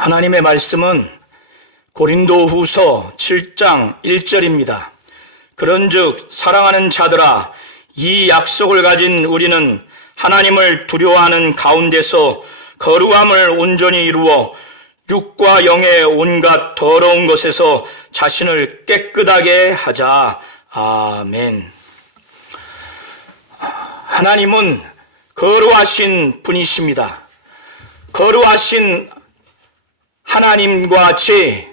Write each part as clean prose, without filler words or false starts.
하나님의 말씀은 고린도후서 7장 1절입니다. 그런즉 사랑하는 자들아, 이 약속을 가진 우리는 하나님을 두려워하는 가운데서 거룩함을 온전히 이루어 육과 영의 온갖 더러운 것에서 자신을 깨끗하게 하자. 아멘. 하나님은 거룩하신 분이십니다. 거룩하신 하나님과 같이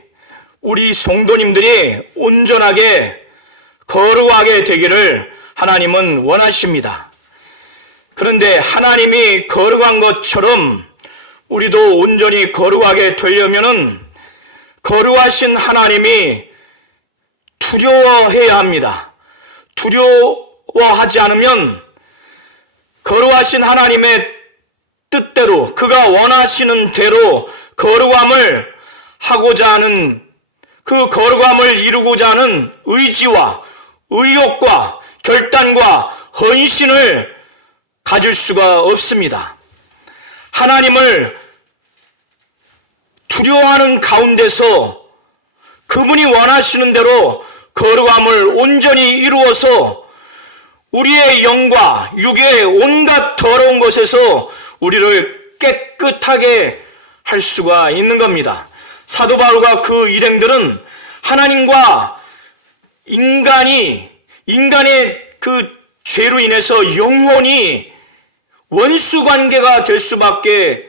우리 성도님들이 온전하게 거룩하게 되기를 하나님은 원하십니다. 그런데 하나님이 거룩한 것처럼 우리도 온전히 거룩하게 되려면은 거룩하신 하나님이 두려워해야 합니다. 두려워하지 않으면 거룩하신 하나님의 뜻대로, 그가 원하시는 대로 거룩함을 하고자 하는, 그 거룩함을 이루고자 하는 의지와 의욕과 결단과 헌신을 가질 수가 없습니다. 하나님을 두려워하는 가운데서 그분이 원하시는 대로 거룩함을 온전히 이루어서 우리의 영과 육의 온갖 더러운 것에서 우리를 깨끗하게 할 수가 있는 겁니다. 사도 바울과 그 일행들은 하나님과 인간의 그 죄로 인해서 영원히 원수 관계가 될 수밖에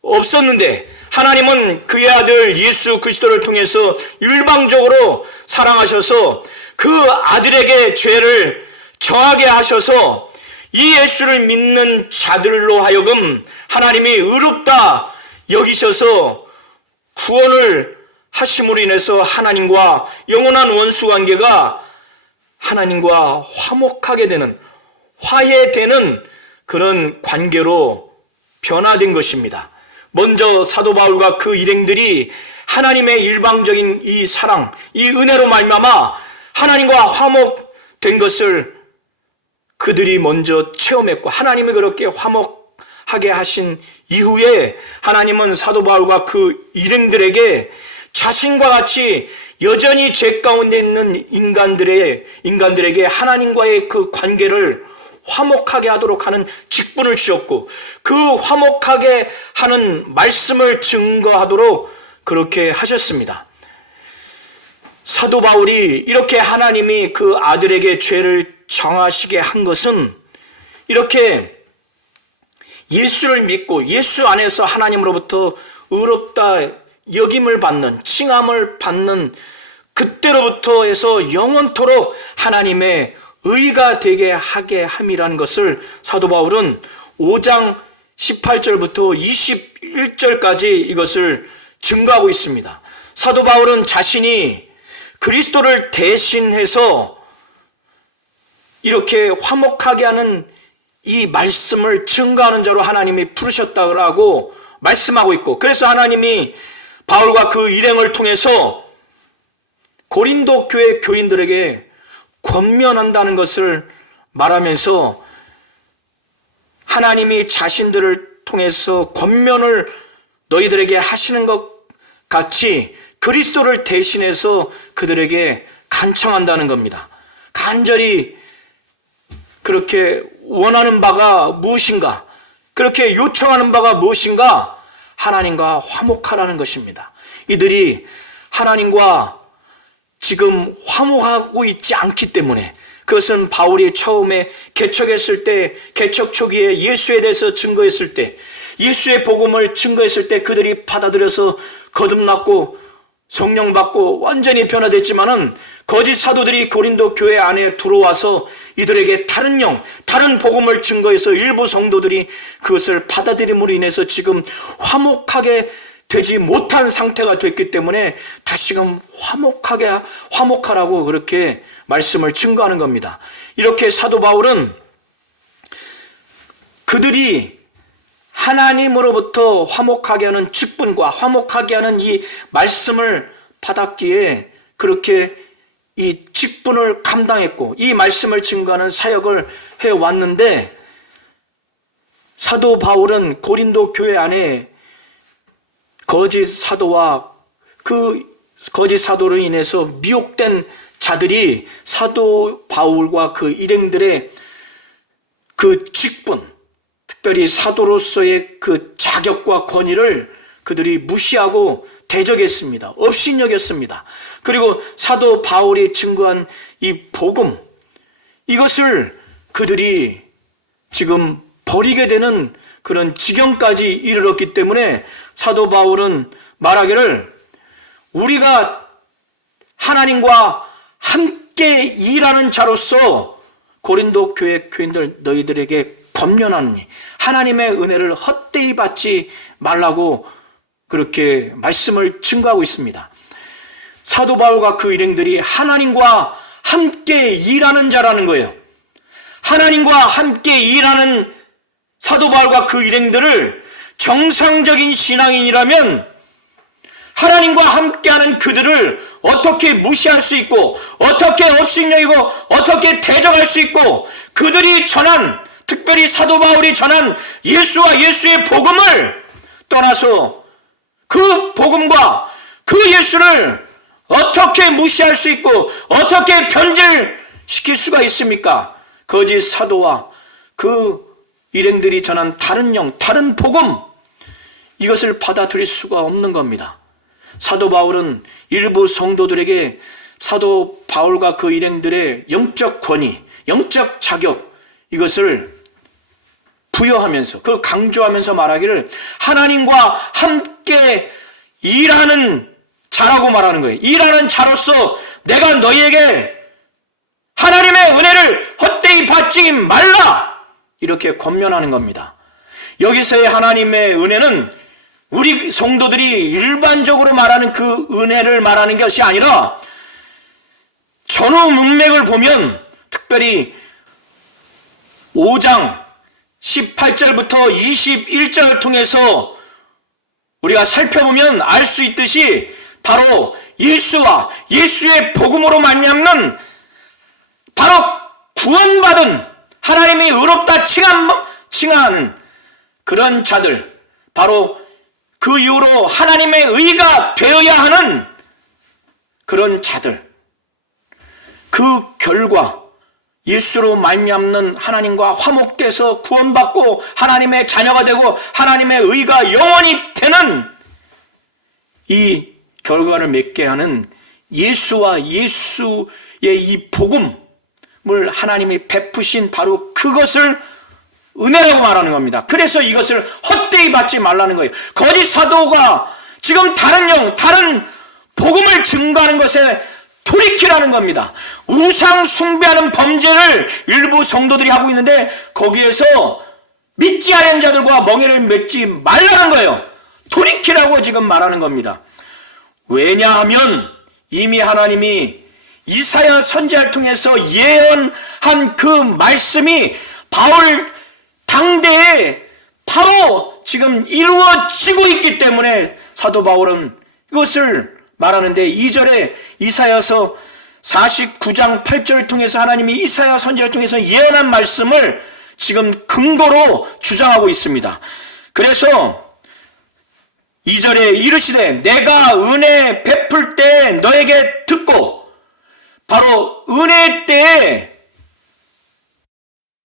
없었는데, 하나님은 그의 아들 예수 그리스도를 통해서 일방적으로 사랑하셔서 그 아들에게 죄를 정하게 하셔서 이 예수를 믿는 자들로 하여금 하나님이 의롭다 여기셔서 구원을 하심으로 인해서 하나님과 영원한 원수 관계가 하나님과 화목하게 되는, 화해되는 그런 관계로 변화된 것입니다. 먼저 사도 바울과 그 일행들이 하나님의 일방적인 이 사랑, 이 은혜로 말미암아 하나님과 화목된 것을 그들이 먼저 체험했고, 하나님이 그렇게 화목하게 하신 이후에 하나님은 사도 바울과 그 일행들에게 자신과 같이 여전히 죄 가운데 있는 인간들에게 하나님과의 그 관계를 화목하게 하도록 하는 직분을 주셨고, 그 화목하게 하는 말씀을 증거하도록 그렇게 하셨습니다. 사도 바울이 이렇게 하나님이 그 아들에게 죄를 정하시게 한 것은 이렇게 예수를 믿고 예수 안에서 하나님으로부터 의롭다 여김을 받는, 칭함을 받는 그때로부터 해서 영원토록 하나님의 의가 되게 하게 함이라는 것을 사도 바울은 5장 18절부터 21절까지 이것을 증거하고 있습니다. 사도 바울은 자신이 그리스도를 대신해서 이렇게 화목하게 하는 이 말씀을 증거하는 자로 하나님이 부르셨다고 말씀하고 있고, 그래서 하나님이 바울과 그 일행을 통해서 고린도 교회 교인들에게 권면한다는 것을 말하면서 하나님이 자신들을 통해서 권면을 너희들에게 하시는 것 같이 그리스도를 대신해서 그들에게 간청한다는 겁니다. 간절히 그렇게 원하는 바가 무엇인가, 그렇게 요청하는 바가 무엇인가, 하나님과 화목하라는 것입니다. 이들이 하나님과 지금 화목하고 있지 않기 때문에, 그것은 바울이 처음에 개척했을 때, 개척 초기에 예수에 대해서 증거했을 때, 예수의 복음을 증거했을 때 그들이 받아들여서 거듭났고 성령 받고 완전히 변화됐지만은 거짓 사도들이 고린도 교회 안에 들어와서 이들에게 다른 다른 복음을 증거해서 일부 성도들이 그것을 받아들임으로 인해서 지금 화목하게 되지 못한 상태가 됐기 때문에 다시금 화목하라고 그렇게 말씀을 증거하는 겁니다. 이렇게 사도 바울은 그들이 하나님으로부터 화목하게 하는 직분과 화목하게 하는 이 말씀을 받았기에 그렇게 이 직분을 감당했고 이 말씀을 증거하는 사역을 해왔는데, 사도 바울은 고린도 교회 안에 거짓 사도와 그 거짓 사도로 인해서 미혹된 자들이 사도 바울과 그 일행들의 그 직분, 특별히 사도로서의 그 자격과 권위를 그들이 무시하고 대적했습니다. 업신여겼습니다. 그리고 사도 바울이 증거한 이 복음, 이것을 그들이 지금 버리게 되는 그런 지경까지 이르렀기 때문에 사도 바울은 말하기를 우리가 하나님과 함께 일하는 자로서 고린도 교회 교인들 너희들에게 권면하노니 하나님의 은혜를 헛되이 받지 말라고 그렇게 말씀을 증거하고 있습니다. 사도 바울과 그 일행들이 하나님과 함께 일하는 자라는 거예요. 하나님과 함께 일하는 사도 바울과 그 일행들을 정상적인 신앙인이라면 하나님과 함께하는 그들을 어떻게 무시할 수 있고 어떻게 업신여기고 어떻게 대적할 수 있고 그들이 전한, 특별히 사도 바울이 전한 예수와 예수의 복음을 떠나서 그 복음과 그 예수를 어떻게 무시할 수 있고 어떻게 변질시킬 수가 있습니까? 거짓 사도와 그 일행들이 전한 다른 영, 다른 복음, 이것을 받아들일 수가 없는 겁니다. 사도 바울은 일부 성도들에게 사도 바울과 그 일행들의 영적 권위, 영적 자격, 이것을 부여하면서, 그걸 강조하면서 말하기를 하나님과 함께 일하는 자라고 말하는 거예요. 일하는 자로서 내가 너희에게 하나님의 은혜를 헛되이 받지 말라, 이렇게 권면하는 겁니다. 여기서의 하나님의 은혜는 우리 성도들이 일반적으로 말하는 그 은혜를 말하는 것이 아니라 전후 문맥을 보면 특별히 5장 18절부터 21절을 통해서 우리가 살펴보면 알 수 있듯이 바로 예수와 예수의 복음으로 말미암는 바로 구원받은 하나님이 의롭다 칭하는 그런 자들, 바로 그 이후로 하나님의 의가 되어야 하는 그런 자들, 그 결과 예수로 말미암는 하나님과 화목돼서 구원받고 하나님의 자녀가 되고 하나님의 의가 영원히 되는 이 결과를 맺게 하는 예수와 예수의 이 복음을 하나님이 베푸신 바로 그것을 은혜라고 말하는 겁니다. 그래서 이것을 헛되이 받지 말라는 거예요. 거짓 사도가 지금 다른 영, 다른 복음을 증거하는 것에 돌이키라는 겁니다. 우상 숭배하는 범죄를 일부 성도들이 하고 있는데 거기에서 믿지 않은 자들과 멍에를 맺지 말라는 거예요. 돌이키라고 지금 말하는 겁니다. 왜냐하면 이미 하나님이 이사야 선지자를 통해서 예언한 그 말씀이 바울 당대에 바로 지금 이루어지고 있기 때문에 사도 바울은 이것을 말하는데 2절에 이사야서 49장 8절을 통해서 하나님이 이사야 선지자를 통해서 예언한 말씀을 지금 근거로 주장하고 있습니다. 그래서 2절에 이르시되 내가 은혜 베풀 때 너에게 듣고, 바로 은혜 때에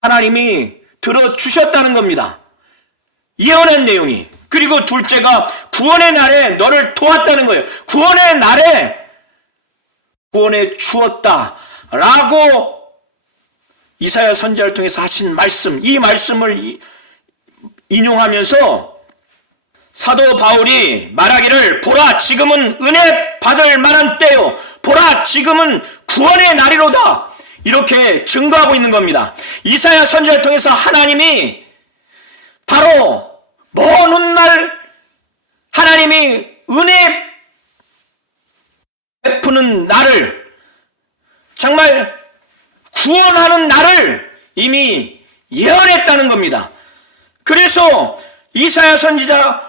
하나님이 들어주셨다는 겁니다. 예언한 내용이. 그리고 둘째가 구원의 날에 너를 도왔다는 거예요. 구원의 날에 구원해 주었다라고 이사야 선지자를 통해서 하신 말씀, 이 말씀을 인용하면서 사도 바울이 말하기를 보라 지금은 은혜 받을 만한 때요, 보라 지금은 구원의 날이로다, 이렇게 증거하고 있는 겁니다. 이사야 선지자를 통해서 하나님이 바로 먼 훗날 하나님이 은혜 베푸는 날을, 정말 구원하는 날을 이미 예언했다는 겁니다. 그래서 이사야 선지자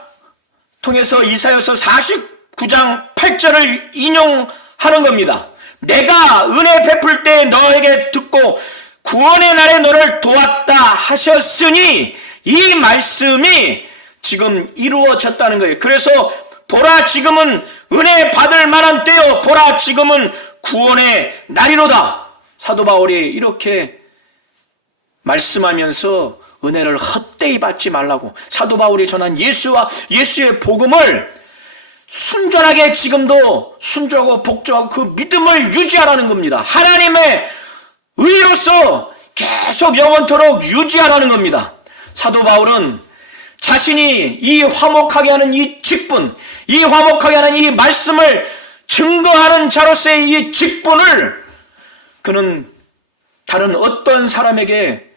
통해서 이사야서 49장 8절을 인용하는 겁니다. 내가 은혜 베풀 때 너에게 듣고 구원의 날에 너를 도왔다 하셨으니 이 말씀이 지금 이루어졌다는 거예요. 그래서 보라 지금은 은혜 받을 만한 때요, 보라 지금은 구원의 날이로다. 사도 바울이 이렇게 말씀하면서 은혜를 헛되이 받지 말라고, 사도 바울이 전한 예수와 예수의 복음을 순전하게 지금도 순종하고 복종하고 그 믿음을 유지하라는 겁니다. 하나님의 의로서 계속 영원토록 유지하라는 겁니다. 사도 바울은 자신이 이 화목하게 하는 이 직분, 이 화목하게 하는 이 말씀을 증거하는 자로서의 이 직분을 그는 다른 어떤 사람에게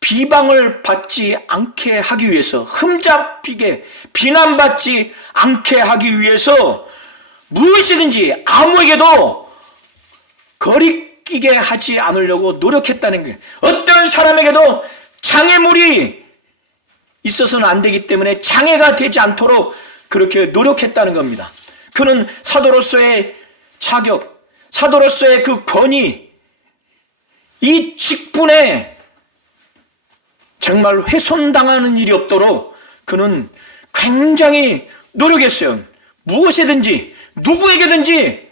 비방을 받지 않게 하기 위해서, 흠잡히게 비난받지 않게 하기 위해서 무엇이든지 아무에게도 거리끼게 하지 않으려고 노력했다는 거예요. 어떤 사람에게도 장애물이 있어서는 안 되기 때문에 장애가 되지 않도록 그렇게 노력했다는 겁니다. 그는 사도로서의 자격, 사도로서의 그 권위, 이 직분에 정말 훼손당하는 일이 없도록 그는 굉장히 노력했어요. 무엇이든지 누구에게든지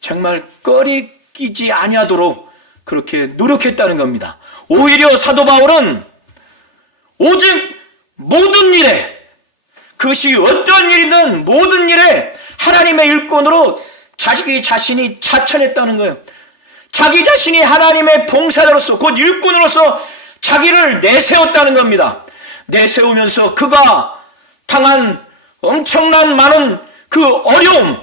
정말 꺼리끼지 아니하도록 그렇게 노력했다는 겁니다. 오히려 사도 바울은 오직 모든 일에, 그것이 어떤 일이든 모든 일에 하나님의 일꾼으로 자신이 자천했다는 거예요. 자기 자신이 하나님의 봉사자로서 곧 일꾼으로서 자기를 내세웠다는 겁니다. 내세우면서 그가 당한 엄청난 많은 그 어려움,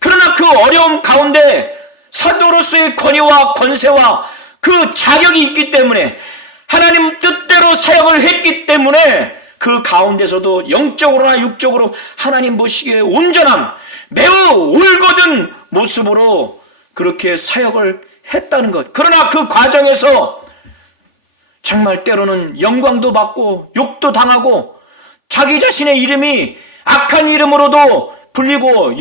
그러나 그 어려움 가운데 사도로서의 권위와 권세와 그 자격이 있기 때문에, 하나님 뜻대로 사역을 했기 때문에 그 가운데서도 영적으로나 육적으로 하나님 보시기에 온전한 매우 올곧은 모습으로 그렇게 사역을 했다는 것. 그러나 그 과정에서 정말 때로는 영광도 받고 욕도 당하고 자기 자신의 이름이 악한 이름으로도 불리고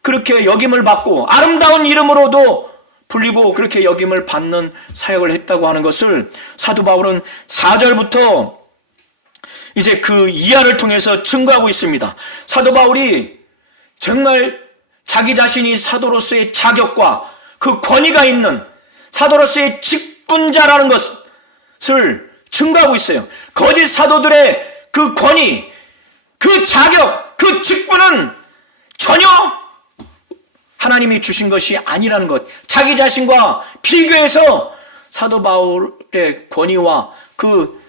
그렇게 여김을 받고 아름다운 이름으로도 불리고 그렇게 여김을 받는 사역을 했다고 하는 것을 사도 바울은 4절부터 이제 그 이하를 통해서 증거하고 있습니다. 사도 바울이 정말 자기 자신이 사도로서의 자격과 그 권위가 있는 사도로서의 직분자라는 것을 증거하고 있어요. 거짓 사도들의 그 권위, 그 자격, 그 직분은 전혀 하나님이 주신 것이 아니라는 것. 자기 자신과 비교해서 사도 바울의 권위와 그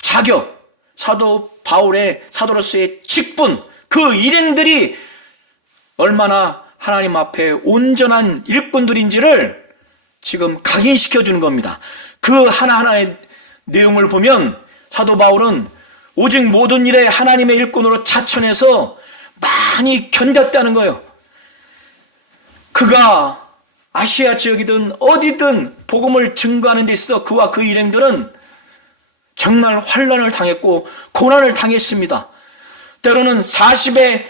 자격, 사도 바울의 사도로서의 직분, 그 일행들이 얼마나 하나님 앞에 온전한 일꾼들인지를 지금 각인시켜 주는 겁니다. 그 하나하나의 내용을 보면 사도 바울은 오직 모든 일에 하나님의 일꾼으로 자천해서 많이 견뎠다는 거예요. 그가 아시아 지역이든 어디든 복음을 증거하는 데 있어 그와 그 일행들은 정말 환난을 당했고 고난을 당했습니다. 때로는 40에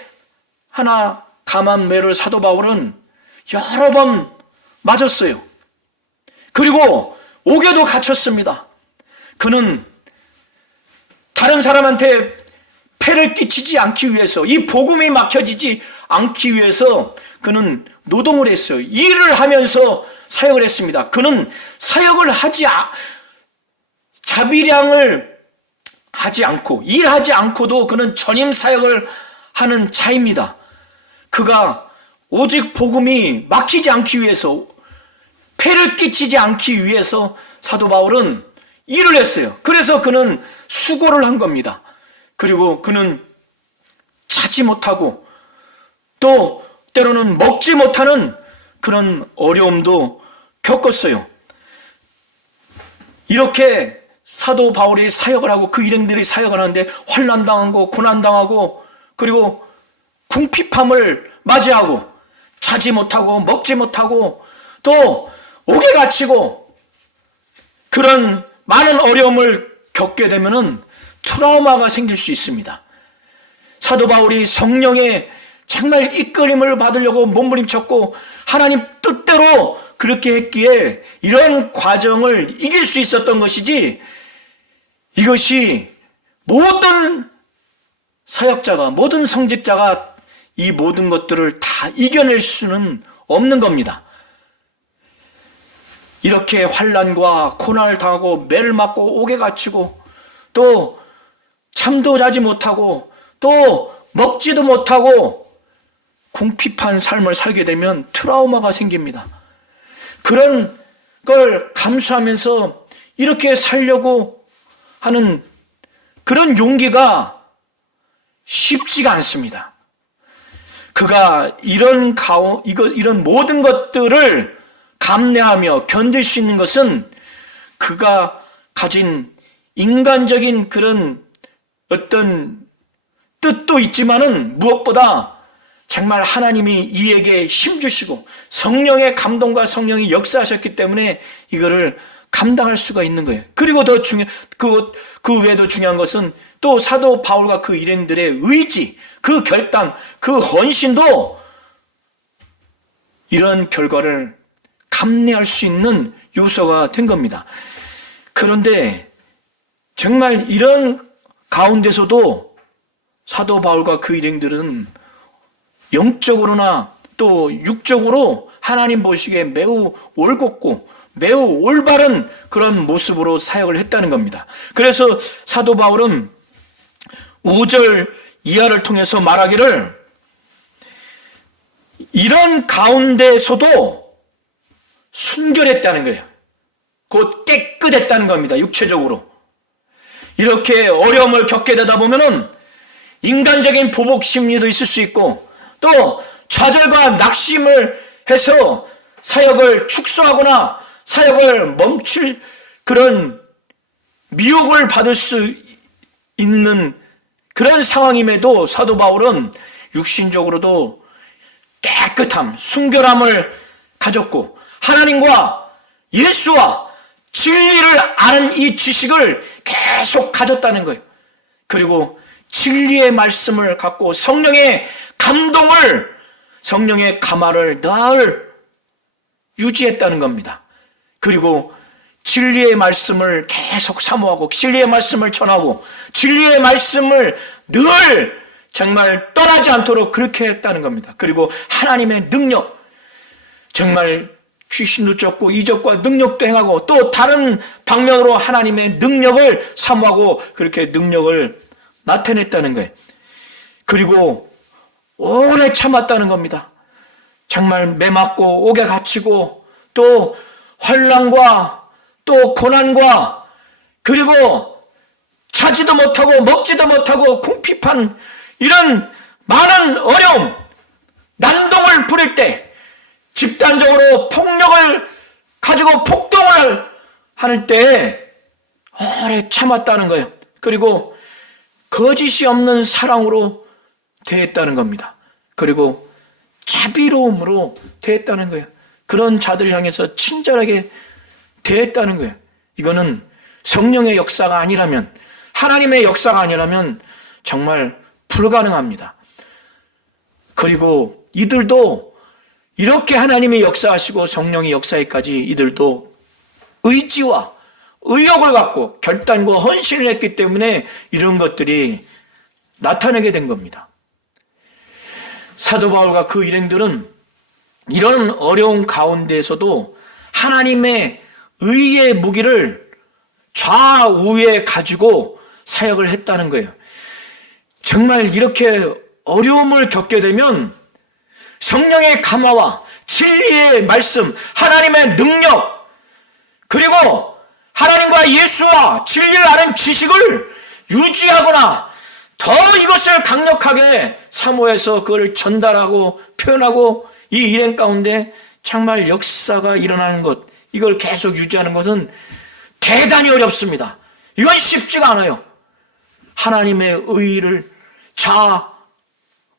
하나 감한 매를 사도 바울은 여러 번 맞았어요. 그리고 옥에도 갇혔습니다. 그는 다른 사람한테 폐를 끼치지 않기 위해서, 이 복음이 막혀지지 않기 위해서 그는 노동을 했어요. 일을 하면서 사역을 했습니다. 그는 사역을 자비량을 하지 않고 일하지 않고도 그는 전임 사역을 하는 자입니다. 그가 오직 복음이 막히지 않기 위해서, 폐를 끼치지 않기 위해서 사도 바울은 일을 했어요. 그래서 그는 수고를 한 겁니다. 그리고 그는 자지 못하고 또 때로는 먹지 못하는 그런 어려움도 겪었어요. 이렇게 사도 바울이 사역을 하고 그 일행들이 사역을 하는데 환난당하고 고난당하고 그리고 궁핍함을 맞이하고 자지 못하고 먹지 못하고 또 옥에 갇히고 그런 많은 어려움을 겪게 되면은 트라우마가 생길 수 있습니다. 사도 바울이 성령의 정말 이끌림을 받으려고 몸부림쳤고 하나님 뜻대로 그렇게 했기에 이런 과정을 이길 수 있었던 것이지, 이것이 모든 사역자가, 모든 성직자가 이 모든 것들을 다 이겨낼 수는 없는 겁니다. 이렇게 환난과 고난을 당하고 매를 맞고 옥에 갇히고 또 잠도 자지 못하고 또 먹지도 못하고 궁핍한 삶을 살게 되면 트라우마가 생깁니다. 그런 걸 감수하면서 이렇게 살려고 하는 그런 용기가 쉽지가 않습니다. 그가 이런 모든 것들을 감내하며 견딜 수 있는 것은 그가 가진 인간적인 그런 어떤 뜻도 있지만은 무엇보다 정말 하나님이 이에게 힘주시고 성령의 감동과 성령이 역사하셨기 때문에 이거를 감당할 수가 있는 거예요. 그리고 그 외에도 중요한 것은 또 사도 바울과 그 일행들의 의지, 그 결단, 그 헌신도 이런 결과를 감내할 수 있는 요소가 된 겁니다. 그런데 정말 이런 가운데서도 사도 바울과 그 일행들은 영적으로나 또 육적으로 하나님 보시기에 매우 올곧고 매우 올바른 그런 모습으로 사역을 했다는 겁니다. 그래서 사도 바울은 5절 이하를 통해서 말하기를 이런 가운데서도 순결했다는 거예요. 곧 깨끗했다는 겁니다. 육체적으로. 이렇게 어려움을 겪게 되다 보면은 인간적인 보복 심리도 있을 수 있고 또 좌절과 낙심을 해서 사역을 축소하거나 사역을 멈출 그런 미혹을 받을 수 있는 그런 상황임에도 사도 바울은 육신적으로도 깨끗함, 순결함을 가졌고 하나님과 예수와 진리를 아는 이 지식을 계속 가졌다는 거예요. 그리고 진리의 말씀을 갖고 성령의 감동을, 성령의 감화를 늘 유지했다는 겁니다. 그리고 진리의 말씀을 계속 사모하고 진리의 말씀을 전하고 진리의 말씀을 늘 정말 떠나지 않도록 그렇게 했다는 겁니다. 그리고 하나님의 능력, 정말 귀신도 쫓고 이적과 능력도 행하고 또 다른 방면으로 하나님의 능력을 사모하고 그렇게 능력을 나타냈다는 거예요. 그리고 오래 참았다는 겁니다. 정말 매맞고 옥에 갇히고 또 환난과 또 고난과 그리고 자지도 못하고 먹지도 못하고 궁핍한 이런 많은 어려움, 난동을 부릴 때 집단적으로 폭력을 가지고 폭동을 할 때 오래 참았다는 거예요. 그리고 거짓이 없는 사랑으로 대했다는 겁니다. 그리고 자비로움으로 대했다는 거예요. 그런 자들 향해서 친절하게 대했다는 거예요. 이거는 성령의 역사가 아니라면, 하나님의 역사가 아니라면 정말 불가능합니다. 그리고 이들도 이렇게 하나님이 역사하시고 성령이 역사에까지 이들도 의지와 의욕을 갖고 결단과 헌신을 했기 때문에 이런 것들이 나타나게 된 겁니다. 사도 바울과 그 일행들은 이런 어려운 가운데에서도 하나님의 의의 무기를 좌우에 가지고 사역을 했다는 거예요. 정말 이렇게 어려움을 겪게 되면 성령의 감화와 진리의 말씀, 하나님의 능력, 그리고 하나님과 예수와 진리를 아는 지식을 유지하거나 더 이것을 강력하게 사모해서 그걸 전달하고 표현하고 이 일행 가운데 정말 역사가 일어나는 것, 이걸 계속 유지하는 것은 대단히 어렵습니다. 이건 쉽지가 않아요. 하나님의 의를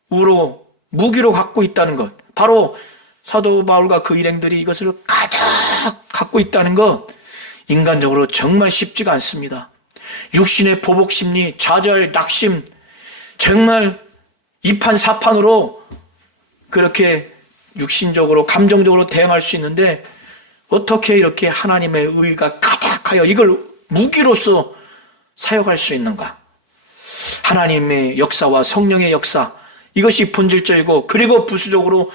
좌우로 무기로 갖고 있다는 것, 바로 사도 바울과 그 일행들이 이것을 가득 갖고 있다는 것, 인간적으로 정말 쉽지가 않습니다. 육신의 보복심리, 좌절, 낙심, 정말 이판사판으로 그렇게 육신적으로 감정적으로 대응할 수 있는데 어떻게 이렇게 하나님의 의가 가득하여 이걸 무기로서 사용할 수 있는가? 하나님의 역사와 성령의 역사, 이것이 본질적이고, 그리고 부수적으로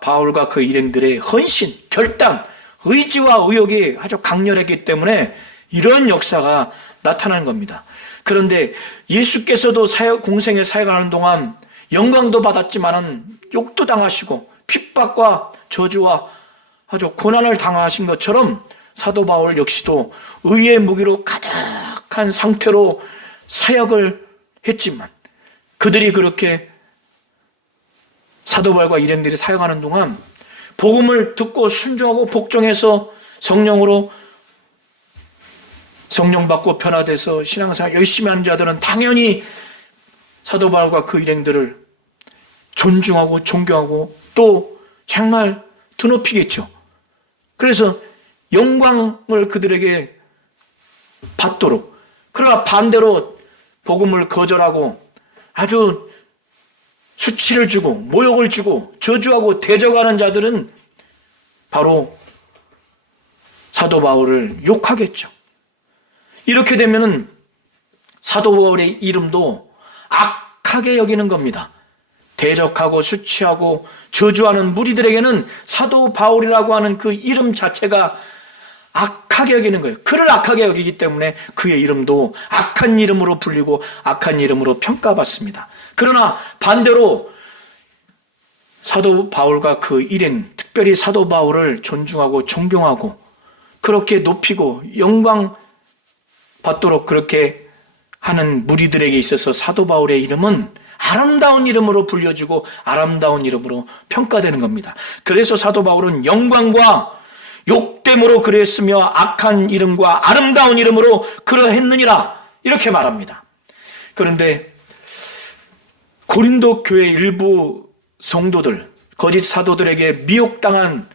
바울과 그 일행들의 헌신, 결단, 의지와 의욕이 아주 강렬했기 때문에 이런 역사가 나타난 겁니다. 그런데 예수께서도 공생의 사역하는 동안 영광도 받았지만은 욕도 당하시고 핍박과 저주와 아주 고난을 당하신 것처럼 사도 바울 역시도 의의 무기로 가득한 상태로 사역을 했지만, 그들이 그렇게 사도 바울과 일행들이 사역하는 동안 복음을 듣고 순종하고 복종해서 성령 받고 변화돼서 신앙생활 열심히 하는 자들은 당연히 사도 바울과 그 일행들을 존중하고 존경하고 또 정말 드높이겠죠. 그래서 영광을 그들에게 받도록. 그러나 반대로 복음을 거절하고 아주 수치를 주고 모욕을 주고 저주하고 대적하는 자들은 바로 사도 바울을 욕하겠죠. 이렇게 되면은 사도 바울의 이름도 악하게 여기는 겁니다. 대적하고 수치하고 저주하는 무리들에게는 사도 바울이라고 하는 그 이름 자체가 악하게 여기는 거예요. 그를 악하게 여기기 때문에 그의 이름도 악한 이름으로 불리고 악한 이름으로 평가받습니다. 그러나 반대로 사도 바울과 그 일행, 특별히 사도 바울을 존중하고 존경하고 그렇게 높이고 영광 받도록 그렇게 하는 무리들에게 있어서 사도 바울의 이름은 아름다운 이름으로 불려지고 아름다운 이름으로 평가되는 겁니다. 그래서 사도 바울은 영광과 욕됨으로 그랬으며 악한 이름과 아름다운 이름으로 그러했느니라 이렇게 말합니다. 그런데 고린도 교회 일부 성도들, 거짓 사도들에게 미혹당한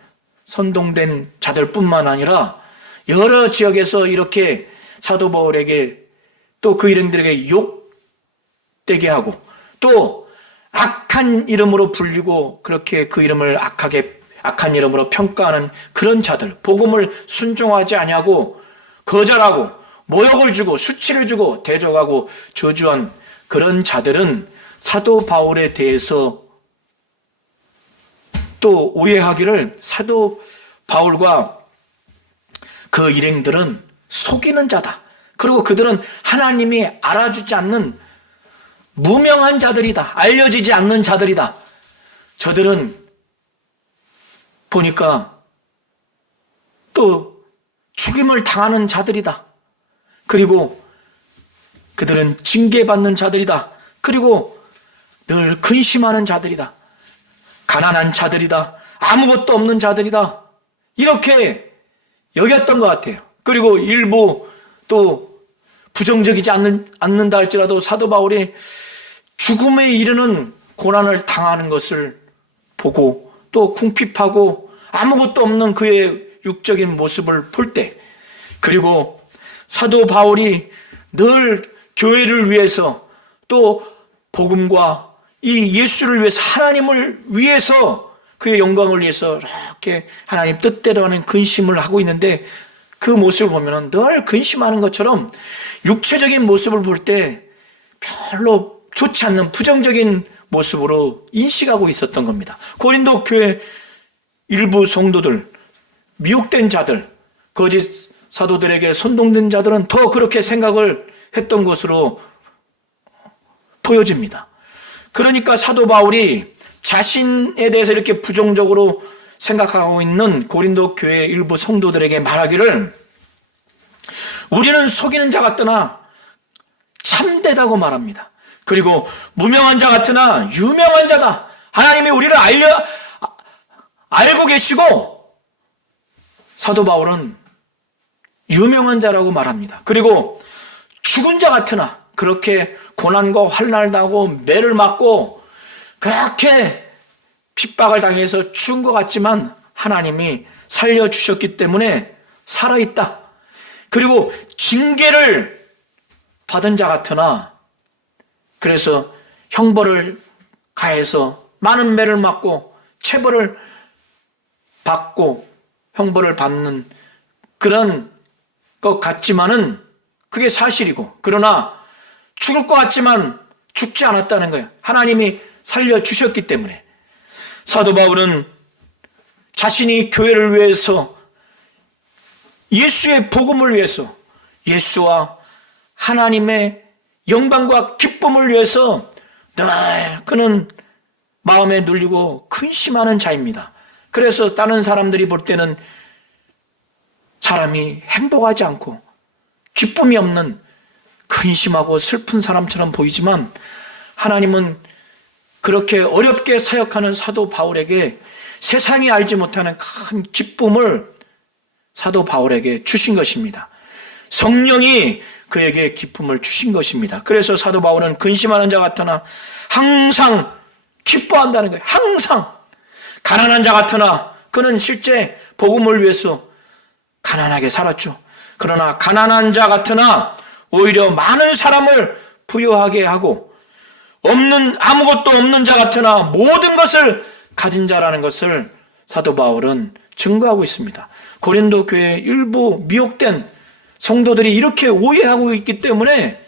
선동된 자들뿐만 아니라 여러 지역에서 이렇게 사도 바울에게 또 그 일행들에게 욕되게 하고 또 악한 이름으로 불리고 그렇게 그 이름을 악한 이름으로 평가하는 그런 자들, 복음을 순종하지 아니하고 거절하고 모욕을 주고 수치를 주고 대적하고 저주한 그런 자들은 사도 바울에 대해서 또 오해하기를 사도 바울과 그 일행들은 속이는 자다. 그리고 그들은 하나님이 알아주지 않는 무명한 자들이다. 알려지지 않는 자들이다. 저들은 보니까 또 죽임을 당하는 자들이다. 그리고 그들은 징계받는 자들이다. 그리고 늘 근심하는 자들이다. 가난한 자들이다. 아무것도 없는 자들이다. 이렇게 여겼던 것 같아요. 그리고 일부 또 부정적이지 않는다 할지라도 사도 바울이 죽음에 이르는 고난을 당하는 것을 보고 또 궁핍하고 아무것도 없는 그의 육적인 모습을 볼 때, 그리고 사도 바울이 늘 교회를 위해서 또 복음과 이 예수를 위해서 하나님을 위해서 그의 영광을 위해서 이렇게 하나님 뜻대로 하는 근심을 하고 있는데 그 모습을 보면 늘 근심하는 것처럼 육체적인 모습을 볼 때 별로 좋지 않는 부정적인 모습으로 인식하고 있었던 겁니다. 고린도 교회 일부 성도들, 미혹된 자들, 거짓 사도들에게 선동된 자들은 더 그렇게 생각을 했던 것으로 보여집니다. 그러니까 사도 바울이 자신에 대해서 이렇게 부정적으로 생각하고 있는 고린도 교회 일부 성도들에게 말하기를 우리는 속이는 자 같으나 참되다고 말합니다. 그리고 무명한 자 같으나 유명한 자다. 하나님이 우리를 알고 계시고 사도 바울은 유명한 자라고 말합니다. 그리고 죽은 자 같으나 그렇게 고난과 환난을 당하고 매를 맞고 그렇게 핍박을 당해서 죽은 것 같지만 하나님이 살려주셨기 때문에 살아있다. 그리고 징계를 받은 자 같으나 그래서 형벌을 가해서 많은 매를 맞고 체벌을 받고 형벌을 받는 그런 것 같지만은 그게 사실이고, 그러나 죽을 것 같지만 죽지 않았다는 거예요. 하나님이 살려주셨기 때문에 사도 바울은 자신이 교회를 위해서 예수의 복음을 위해서 예수와 하나님의 영광과 기쁨을 위해서 늘 그는 마음에 눌리고 근심하는 자입니다. 그래서 다른 사람들이 볼 때는 사람이 행복하지 않고 기쁨이 없는 근심하고 슬픈 사람처럼 보이지만 하나님은 그렇게 어렵게 사역하는 사도 바울에게 세상이 알지 못하는 큰 기쁨을 사도 바울에게 주신 것입니다. 성령이 그에게 기쁨을 주신 것입니다. 그래서 사도 바울은 근심하는 자 같으나 항상 기뻐한다는 거예요. 항상. 가난한 자 같으나 그는 실제 복음을 위해서 가난하게 살았죠. 그러나 가난한 자 같으나 오히려 많은 사람을 부유하게 하고 아무것도 없는 자 같으나 모든 것을 가진 자라는 것을 사도 바울은 증거하고 있습니다. 고린도 교회 일부 미혹된 성도들이 이렇게 오해하고 있기 때문에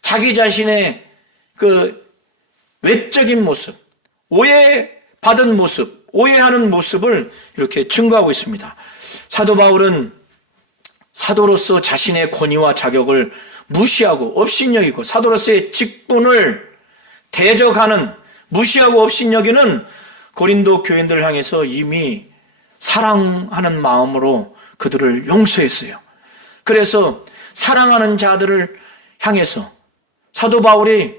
자기 자신의 그 외적인 모습, 오해받은 모습, 오해하는 모습을 이렇게 증거하고 있습니다. 사도 바울은 사도로서 자신의 권위와 자격을 무시하고 업신여기고 사도로서의 직분을 대적하는 무시하고 업신여기는 고린도 교인들을 향해서 이미 사랑하는 마음으로 그들을 용서했어요. 그래서 사랑하는 자들을 향해서 사도 바울이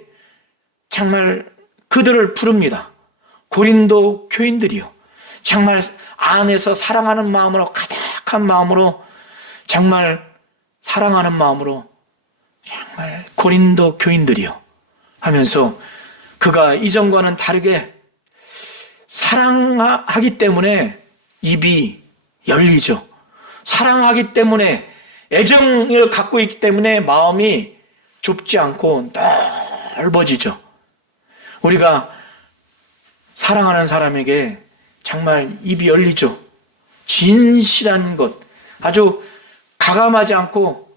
정말 그들을 부릅니다. 고린도 교인들이요. 정말 안에서 사랑하는 마음으로 가득한 마음으로 정말 사랑하는 마음으로 정말 고린도 교인들이요 하면서 그가 이전과는 다르게 사랑하기 때문에 입이 열리죠. 사랑하기 때문에 애정을 갖고 있기 때문에 마음이 좁지 않고 넓어지죠. 우리가 사랑하는 사람에게 정말 입이 열리죠. 진실한 것, 아주 가감하지 않고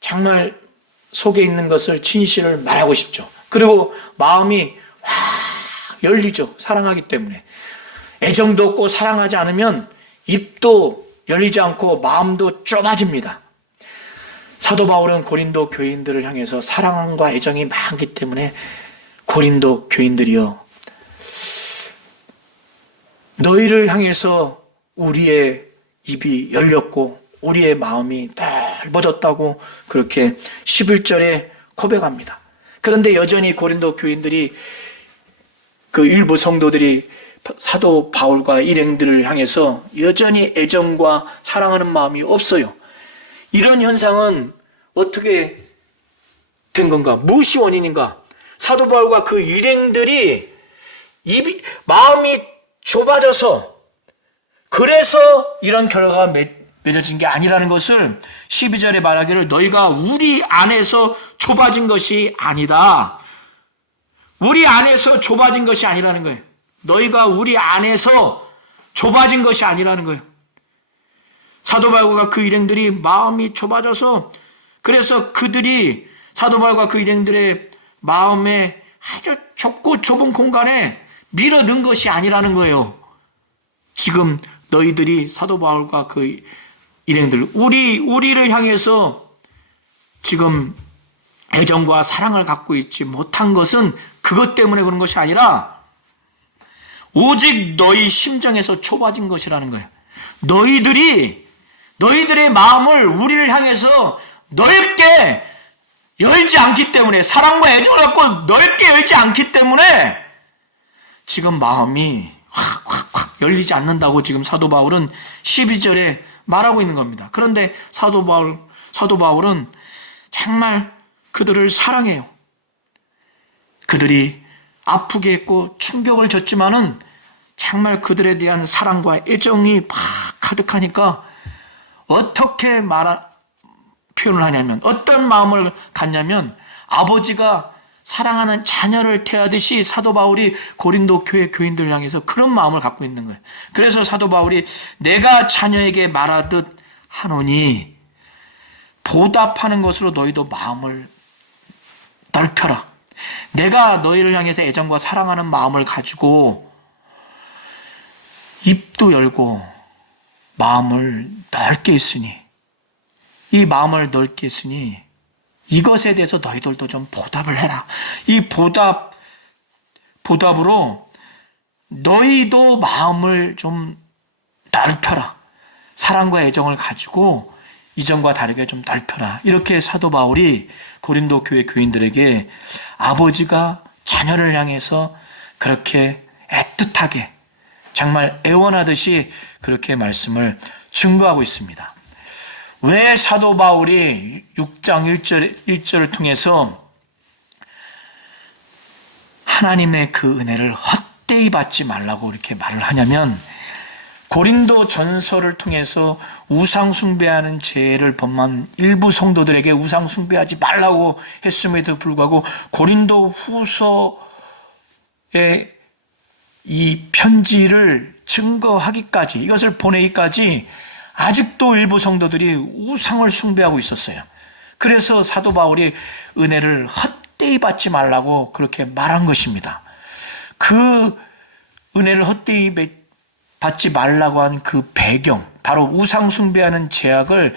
정말 속에 있는 것을 진실을 말하고 싶죠. 그리고 마음이 확 열리죠. 사랑하기 때문에. 애정도 없고 사랑하지 않으면 입도 열리지 않고 마음도 좁아집니다. 사도 바울은 고린도 교인들을 향해서 사랑과 애정이 많기 때문에 고린도 교인들이여 너희를 향해서 우리의 입이 열렸고 우리의 마음이 넓어졌다고 그렇게 11절에 고백합니다. 그런데 여전히 고린도 교인들이 그 일부 성도들이 사도 바울과 일행들을 향해서 여전히 애정과 사랑하는 마음이 없어요. 이런 현상은 어떻게 된 건가? 무엇이 원인인가? 사도 바울과 그 일행들이 마음이 좁아져서 그래서 이런 결과가 맺어진 게 아니라는 것을 12절에 말하기를 너희가 우리 안에서 좁아진 것이 아니다. 우리 안에서 좁아진 것이 아니라는 거예요. 너희가 우리 안에서 좁아진 것이 아니라는 거예요. 사도 바울과 그 일행들이 마음이 좁아져서 그래서 그들이 사도 바울과 그 일행들의 마음에 아주 좁고 좁은 공간에 밀어 넣은 것이 아니라는 거예요. 지금 너희들이 사도 바울과 그 일행들 우리를 향해서 지금 애정과 사랑을 갖고 있지 못한 것은 그것 때문에 그런 것이 아니라 오직 너희 심정에서 좁아진 것이라는 거예요. 너희들의 마음을 우리를 향해서 넓게 열지 않기 때문에 사랑과 애정을 갖고 넓게 열지 않기 때문에 지금 마음이 확 열리지 않는다고 지금 사도 바울은 12절에 말하고 있는 겁니다. 그런데 사도 바울은 정말 그들을 사랑해요. 그들이 아프게 했고 충격을 줬지만은 정말 그들에 대한 사랑과 애정이 막 가득하니까 어떻게 표현을 하냐면 어떤 마음을 갖냐면 아버지가 사랑하는 자녀를 태하듯이 사도 바울이 고린도 교회 교인들을 향해서 그런 마음을 갖고 있는 거예요. 그래서 사도 바울이 내가 자녀에게 말하듯 하노니 보답하는 것으로 너희도 마음을 넓혀라. 내가 너희를 향해서 애정과 사랑하는 마음을 가지고 입도 열고 마음을 넓게 했으니, 이 마음을 넓게 했으니 이것에 대해서 너희들도 좀 보답을 해라. 이 보답으로 너희도 마음을 좀 넓혀라. 사랑과 애정을 가지고 이전과 다르게 좀 넓혀라. 이렇게 사도 바울이 고린도 교회 교인들에게 아버지가 자녀를 향해서 그렇게 애틋하게, 정말 애원하듯이 그렇게 말씀을 증거하고 있습니다. 왜 사도 바울이 6장 1절을 통해서 하나님의 그 은혜를 헛되이 받지 말라고 이렇게 말을 하냐면, 고린도 전서를 통해서 우상 숭배하는 죄를 범한 일부 성도들에게 우상 숭배하지 말라고 했음에도 불구하고 고린도 후서의 이 편지를 증거하기까지, 이것을 보내기까지 아직도 일부 성도들이 우상을 숭배하고 있었어요. 그래서 사도 바울이 은혜를 헛되이 받지 말라고 그렇게 말한 것입니다. 그 은혜를 헛되이 받지 말라고 한 그 배경, 바로 우상 숭배하는 죄악을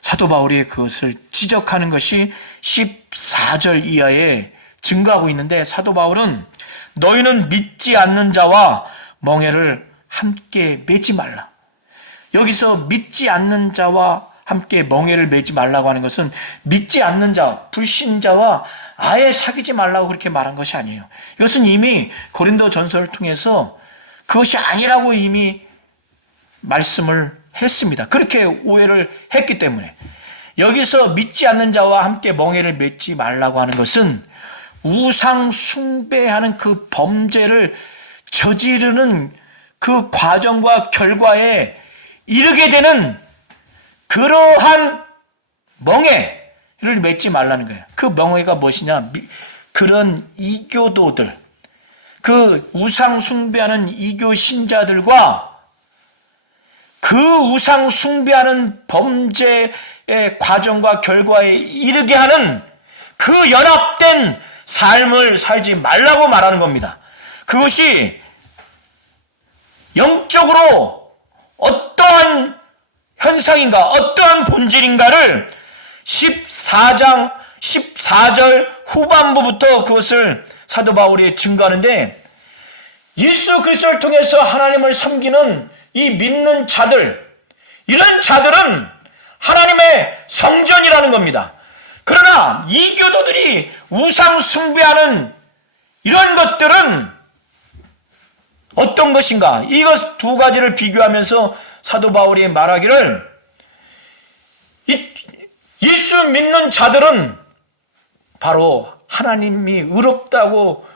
사도 바울이 그것을 지적하는 것이 14절 이하에 증거하고 있는데, 사도 바울은 너희는 믿지 않는 자와 멍에를 함께 매지 말라. 여기서 믿지 않는 자와 함께 멍에를 매지 말라고 하는 것은 믿지 않는 자, 불신자와 아예 사귀지 말라고 그렇게 말한 것이 아니에요. 이것은 이미 고린도 전서를 통해서 그것이 아니라고 이미 말씀을 했습니다. 그렇게 오해를 했기 때문에. 여기서 믿지 않는 자와 함께 멍에를 맺지 말라고 하는 것은 우상 숭배하는 그 범죄를 저지르는 그 과정과 결과에 이르게 되는 그러한 멍에를 맺지 말라는 거예요. 그 멍에가 무엇이냐? 그런 이교도들, 그 우상 숭배하는 이교 신자들과 그 우상 숭배하는 범죄의 과정과 결과에 이르게 하는 그 연합된 삶을 살지 말라고 말하는 겁니다. 그것이 영적으로 어떠한 현상인가, 어떠한 본질인가를 14장 14절 후반부부터 그것을 사도 바울이 증거하는데, 예수 그리스도를 통해서 하나님을 섬기는 이 믿는 자들, 이런 자들은 하나님의 성전이라는 겁니다. 그러나 이교도들이 우상 숭배하는 이런 것들은 어떤 것인가? 이것 두 가지를 비교하면서 사도 바울이 말하기를, 예수 믿는 자들은 바로 하나님이 의롭다고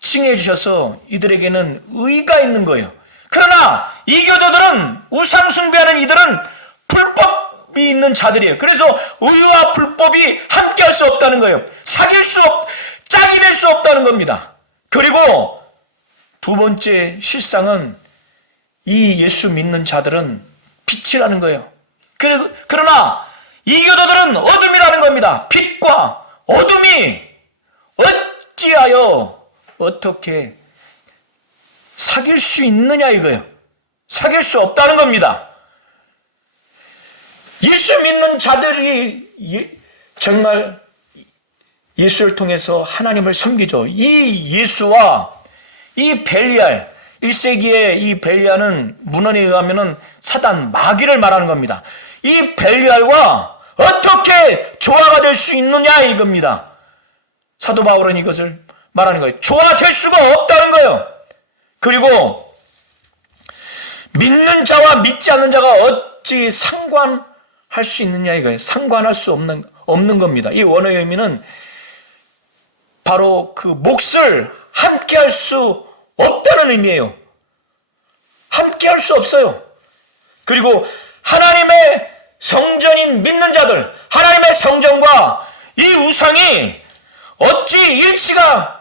칭해 주셔서 이들에게는 의가 있는 거예요. 그러나 이교도들은, 우상 숭배하는 이들은 불법이 있는 자들이에요. 그래서 의와 불법이 함께 할 수 없다는 거예요. 짝이 될 수 없다는 겁니다. 그리고 두 번째 실상은 이 예수 믿는 자들은 빛이라는 거예요. 그러나 이교도들은 어둠이라는 겁니다. 빛과 어둠이 어찌하여 어떻게 사귈 수 있느냐 이거예요. 사귈 수 없다는 겁니다. 예수 믿는 자들이 정말 예수를 통해서 하나님을 섬기죠. 이 예수와 이 벨리알, 1세기의 이 벨리알은 문헌에 의하면 사단, 마귀를 말하는 겁니다. 이 벨리알과 어떻게 조화가 될 수 있느냐 이겁니다. 사도 바울은 이것을 말하는 거예요. 조화될 수가 없다는 거예요. 그리고 믿는 자와 믿지 않는 자가 어찌 상관할 수 있느냐 이거예요. 상관할 수 없는 겁니다. 이 원어의 의미는 바로 그 몫을 함께 할 수 없다는 의미예요. 함께 할 수 없어요. 그리고 하나님의 성전인 믿는 자들, 하나님의 성전과 이 우상이 어찌 일치가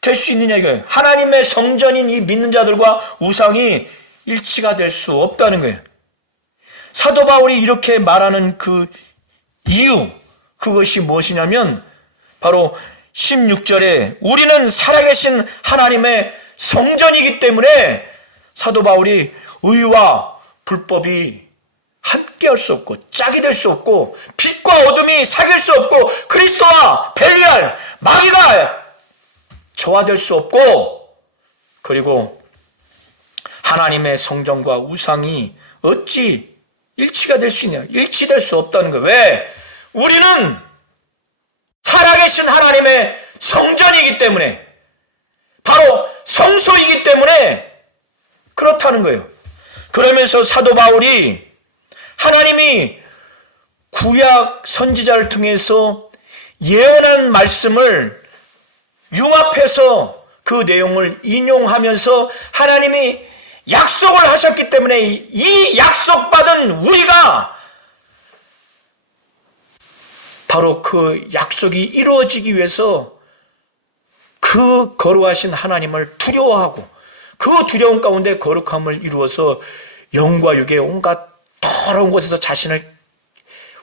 될 수 있느냐 이거예요. 하나님의 성전인 이 믿는 자들과 우상이 일치가 될 수 없다는 거예요. 사도 바울이 이렇게 말하는 그 이유, 그것이 무엇이냐면 바로 16절에 우리는 살아계신 하나님의 성전이기 때문에 사도 바울이 의와 불법이 함께할 수 없고 짝이 될 수 없고 빛과 어둠이 사귈 수 없고 그리스도와 벨리알 마귀가 조화될 수 없고, 그리고 하나님의 성전과 우상이 어찌 일치가 될 수 있냐? 일치될 수 없다는 거예요. 왜? 우리는 살아계신 하나님의 성전이기 때문에, 바로 성소이기 때문에 그렇다는 거예요. 그러면서 사도 바울이 하나님이 구약 선지자를 통해서 예언한 말씀을 융합해서 그 내용을 인용하면서 하나님이 약속을 하셨기 때문에 이 약속받은 우리가 바로 그 약속이 이루어지기 위해서 그 거룩하신 하나님을 두려워하고 그 두려움 가운데 거룩함을 이루어서 영과 육의 온갖 더러운 곳에서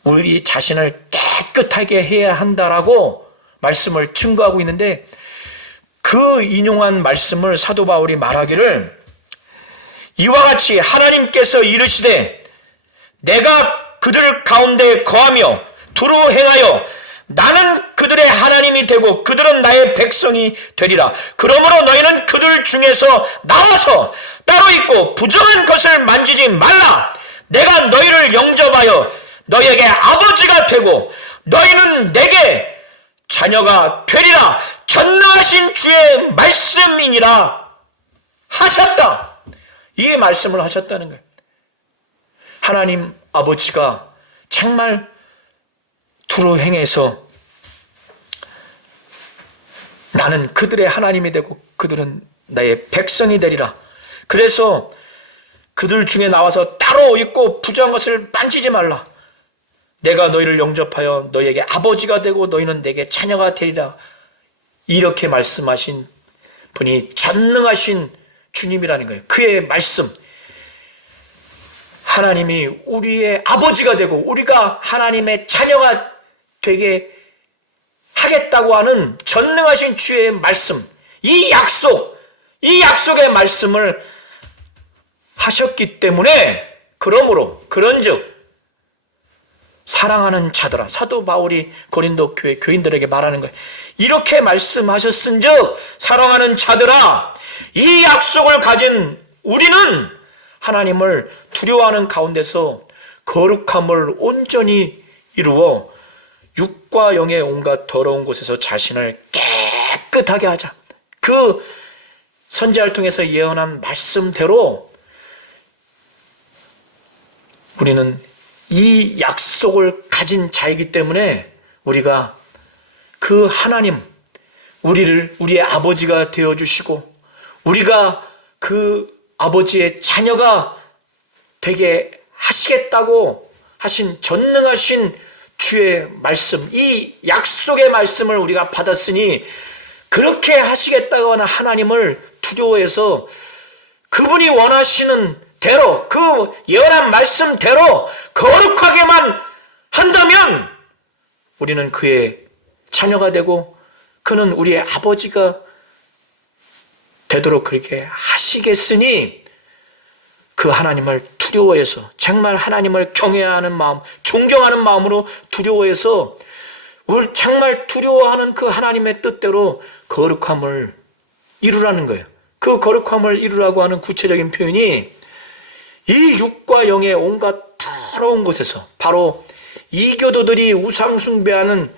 우리 자신을 깨끗하게 해야 한다라고 말씀을 증거하고 있는데, 그 인용한 말씀을 사도 바울이 말하기를 이와 같이 하나님께서 이르시되 내가 그들 가운데 거하며 두루 행하여 나는 그들의 하나님이 되고 그들은 나의 백성이 되리라. 그러므로 너희는 그들 중에서 나와서 따로 있고 부정한 것을 만지지 말라. 내가 너희를 영접하여 너희에게 아버지가 되고 너희는 내게 자녀가 되리라. 전능하신 주의 말씀이니라 하셨다. 이 말씀을 하셨다는 거예요. 하나님 아버지가 정말 두루 행해서 나는 그들의 하나님이 되고 그들은 나의 백성이 되리라. 그래서 그들 중에 나와서 따로 있고 부정한 것을 만지지 말라. 내가 너희를 영접하여 너희에게 아버지가 되고 너희는 내게 자녀가 되리라. 이렇게 말씀하신 분이 전능하신 주님이라는 거예요. 그의 말씀, 하나님이 우리의 아버지가 되고 우리가 하나님의 자녀가 되게 하겠다고 하는 전능하신 주의 말씀, 이 약속의 말씀을 하셨기 때문에, 그러므로 그런즉 사랑하는 자들아, 사도 바울이 고린도 교회 교인들에게 말하는 거예요. 이렇게 말씀하셨은즉 사랑하는 자들아, 이 약속을 가진 우리는 하나님을 두려워하는 가운데서 거룩함을 온전히 이루어 육과 영의 온갖 더러운 곳에서 자신을 깨끗하게 하자. 그 선지자를 통해서 예언한 말씀대로 우리는 이 약속을 가진 자이기 때문에 우리가 그 하나님, 우리의 아버지가 되어주시고 우리가 그 아버지의 자녀가 되게 하시겠다고 하신 전능하신 주의 말씀, 이 약속의 말씀을 우리가 받았으니 그렇게 하시겠다고 하는 하나님을 두려워해서 그분이 원하시는 대로, 그 예언한 말씀대로 거룩하게만 한다면 우리는 그의 자녀가 되고 그는 우리의 아버지가 되도록 그렇게 하시겠으니 그 하나님을 두려워해서, 정말 하나님을 경외하는 마음, 존경하는 마음으로 두려워해서 정말 두려워하는 그 하나님의 뜻대로 거룩함을 이루라는 거예요. 그 거룩함을 이루라고 하는 구체적인 표현이 이 육과 영의 온갖 더러운 곳에서, 바로 이교도들이 우상 숭배하는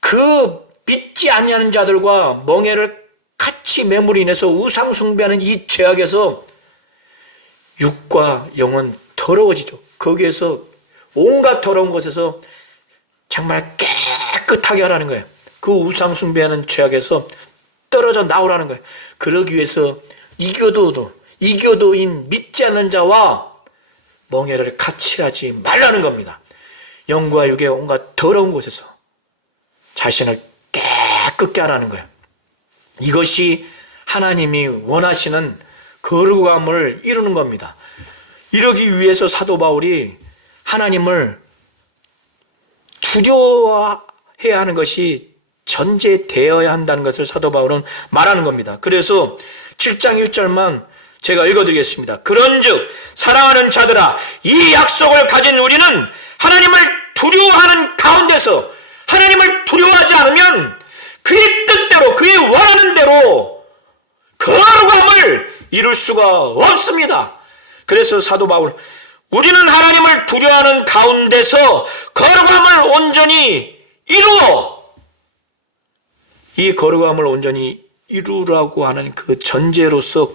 그 믿지 아니하는 자들과 멍에를 같이 매물로 인해서 우상 숭배하는 이 죄악에서 육과 영은 더러워지죠. 거기에서 온갖 더러운 곳에서 정말 깨끗하게 하라는 거예요. 그 우상 숭배하는 죄악에서 떨어져 나오라는 거예요. 그러기 위해서 이교도인 믿지 않는 자와 멍에를 같이 하지 말라는 겁니다. 영과 육의 온갖 더러운 곳에서 자신을 깨끗게 하라는 거예요. 이것이 하나님이 원하시는 거룩함을 이루는 겁니다. 이러기 위해서 사도 바울이 하나님을 두려워해야 하는 것이 전제되어야 한다는 것을 사도 바울은 말하는 겁니다. 그래서 7장 1절만 제가 읽어드리겠습니다. 그런즉 사랑하는 자들아, 이 약속을 가진 우리는 하나님을 두려워하는 가운데서, 하나님을 두려워하지 않으면 그의 뜻대로, 그의 원하는 대로 거룩함을 이룰 수가 없습니다. 그래서 사도 바울, 우리는 하나님을 두려워하는 가운데서 거룩함을 온전히 이루어, 이 거룩함을 온전히 이루라고 하는 그 전제로서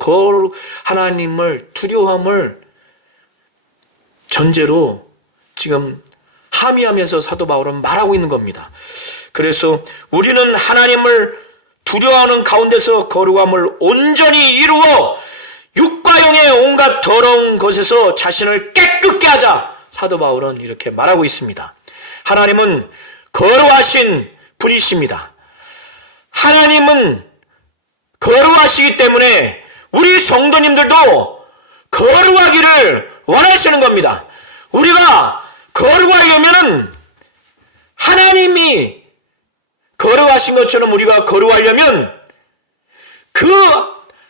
하나님을 두려움을 전제로 지금 함의하면서 사도 바울은 말하고 있는 겁니다. 그래서 우리는 하나님을 두려워하는 가운데서 거룩함을 온전히 이루어 육과 영의 온갖 더러운 것에서 자신을 깨끗게 하자. 사도 바울은 이렇게 말하고 있습니다. 하나님은 거룩하신 분이십니다. 하나님은 거룩하시기 때문에 우리 성도님들도 거룩하기를 원하시는 겁니다. 우리가 거룩하려면, 하나님이 거룩하신 것처럼 우리가 거룩하려면 그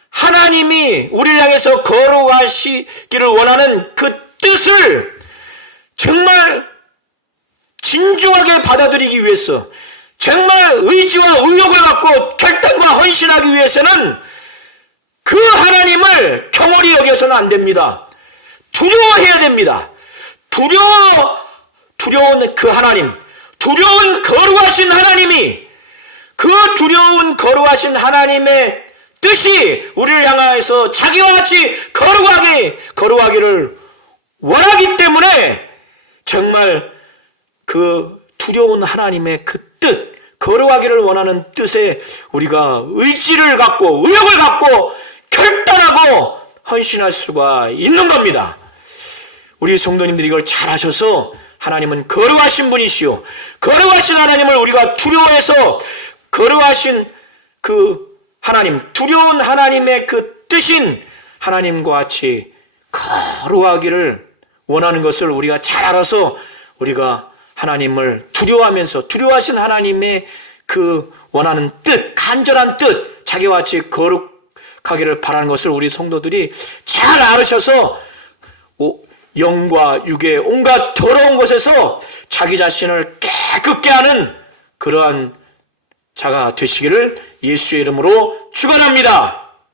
하나님이 우리를 향해서 거룩하시기를 원하는 그 뜻을 정말 진중하게 받아들이기 위해서, 정말 의지와 의욕을 갖고 결단과 헌신하기 위해서는 그 하나님을 경홀히 여겨서는 안 됩니다. 두려워해야 됩니다. 두려운 그 하나님, 두려운 거룩하신 하나님이, 그 두려운 거룩하신 하나님의 뜻이 우리를 향하여서 자기와 같이 거룩하기를 원하기 때문에 정말 그 두려운 하나님의 그 뜻, 거룩하기를 원하는 뜻에 우리가 의지를 갖고 의욕을 갖고 결단하고 헌신할 수가 있는 겁니다. 우리 성도님들이 이걸 잘 하셔서 하나님은 거룩하신 분이시오, 거룩하신 하나님을 우리가 두려워해서 거룩하신 그 하나님, 두려운 하나님의 그 뜻인 하나님과 같이 거룩하기를 원하는 것을 우리가 잘 알아서 우리가 하나님을 두려워하면서 두려워하신 하나님의 그 원하는 뜻, 간절한 뜻, 자기와 같이 거룩하기를 바라는 것을 우리 성도들이 잘 알으셔서 영과 육의 온갖 더러운 것에서 자기 자신을 깨끗게 하는 그러한 자가 되시기를 예수의 이름으로 축원합니다.